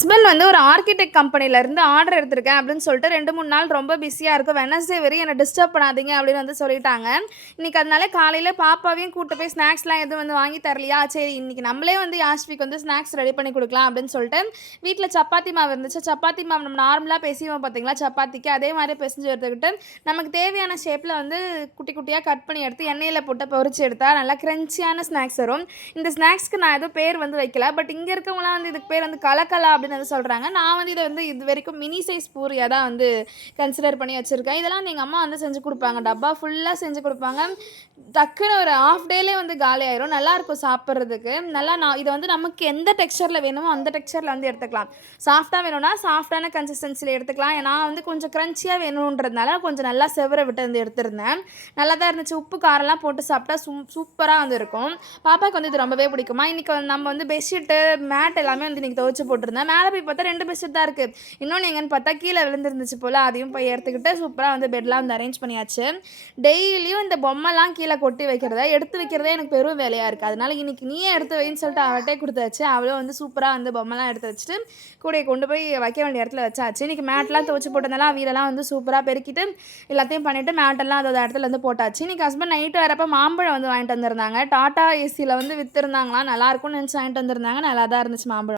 Husband வந்து ஒரு architect கம்பெனிலேருந்து ஆர்டர் எடுத்திருக்கேன் அப்படின்னு சொல்லிட்டு 2, 3 நாள் ரொம்ப பிஸியாக இருக்கும். வெட்னஸ்டே வரையும் என்னை டிஸ்டர்ப் பண்ணாதீங்க அப்படின்னு வந்து சொல்லிட்டாங்க. இன்னைக்கு அதனால காலையில் பாப்பாவையும் கூட்டு போய் ஸ்நாக்ஸ்லாம் எதுவும் வந்து வாங்கி தரலையா, சரி இன்னைக்கு நம்மளே வந்து யாஷ்விக்கு வந்து ஸ்நாக்ஸ் ரெடி பண்ணி கொடுக்கலாம் அப்படின்னு சொல்லிட்டு வீட்டில் சப்பாத்தி மாவு இருந்துச்சு. சப்பாத்தி மாவு நம்ம நார்மலாக பேசிவோம் பார்த்தீங்களா சப்பாத்திக்கு, அதே மாதிரி பிசைஞ்சு எடுத்துக்கிட்டு நமக்கு தேவையான ஷேப்பில் வந்து குட்டி குட்டியாக கட் பண்ணி எடுத்து எண்ணெயில் போட்டு பொரிச்சு எடுத்தால் நல்லா க்ரன்ச்சியான ஸ்நாக்ஸ் வரும். இந்த ஸ்நாக்ஸ்க்கு நான் எதுவும் பேர் வந்து வைக்கல, பட் இங்கே இருக்கவங்களாம் வந்து இதுக்கு பேர் வந்து கலக்கலா அப்படின்னு வந்து சொல்கிறாங்க. நான் வந்து இதை வந்து இது வரைக்கும் மினி சைஸ் பூரியாக தான் வந்து கன்சிடர் பண்ணி வச்சுருக்கேன். இதெல்லாம் வந்து எங்கள் அம்மா வந்து செஞ்சு கொடுப்பாங்க, டப்பா ஃபுல்லாக செஞ்சு கொடுப்பாங்க. டக்குன்னு ஒரு ஹாஃப் டேலே வந்து காலி ஆயிரும். நல்லாயிருக்கும் சாப்பிட்றதுக்கு. நல்லா இதை வந்து நமக்கு எந்த டெக்ஸ்சரில் வேணுமோ அந்த டெக்ஸ்சரில் வந்து எடுத்துக்கலாம். சாஃப்டாக வேணும்னா சாஃப்டான கன்சிஸ்டன்சியில் எடுத்துக்கலாம். நான் வந்து கொஞ்சம் க்ரன்ச்சியாக வேணுன்றதுனால கொஞ்சம் நல்லா செவர விட்டு வந்து எடுத்துருந்தேன். நல்லா தான் இருந்துச்சு. உப்பு காரெல்லாம் போட்டு சாப்பிட்டா சூப்பராக வந்து இருக்கும். பாப்பாவுக்கு வந்து இது ரொம்பவே பிடிக்குமா. இன்றைக்கி நம்ம வந்து பெட்ஷீட்டு மேட் எல்லாமே வந்து இன்றைக்கி துவைச்சு போட்டிருந்தேன். மேலே போய் பார்த்தா 2 பெட்ஷீட் தான் இருக்குது. இன்னொன்று எங்கன்னு பார்த்தா கீழே விழுந்துருந்துச்சு போல், அதையும் போய் எடுத்துக்கிட்டு சூப்பராக வந்து பெட்லாம் வந்து அரேஞ்ச் பண்ணியாச்சு. டெய்லியும் இந்த பொம்மைலாம் கீழே கொட்டி வைக்கிறதா எடுத்து வைக்கிறதே எனக்கு பெரும் வேலையாக இருக்குது. அதனால் இன்றைக்கி நீயே எடுத்து வைன்னு சொல்லிட்டு அவள்கிட்டே கொடுத்தாச்சு. அவளும் வந்து சூப்பராக வந்து பொம்மைலாம் எடுத்து வச்சுட்டு கூடையை கொண்டு போய் வைக்க வேண்டிய இடத்துல வச்சாச்சு. இன்றைக்கி மேட்லாம் துவைச்சு போட்டதுனால வீடெல்லாம் வந்து சூப்பராக பெருக்கிட்டு எல்லாத்தையும் பண்ணிவிட்டு மேட்டெல்லாம் அதோட இடத்துல வந்து போட்டாச்சு. இன்றைக்கி ஹஸ்பண்ட் நைட்டு வரப்போ மாம்பழம் வந்து வாங்கிட்டு வந்திருந்தாங்க. டாட்டா ஏசியில் வந்து விற்றுருந்தாங்களாம், நல்லாயிருக்கும்னு நினச்சி வாங்கிட்டு வந்திருந்தாங்க. நல்லா தான் இருந்துச்சு மாம்பழம்.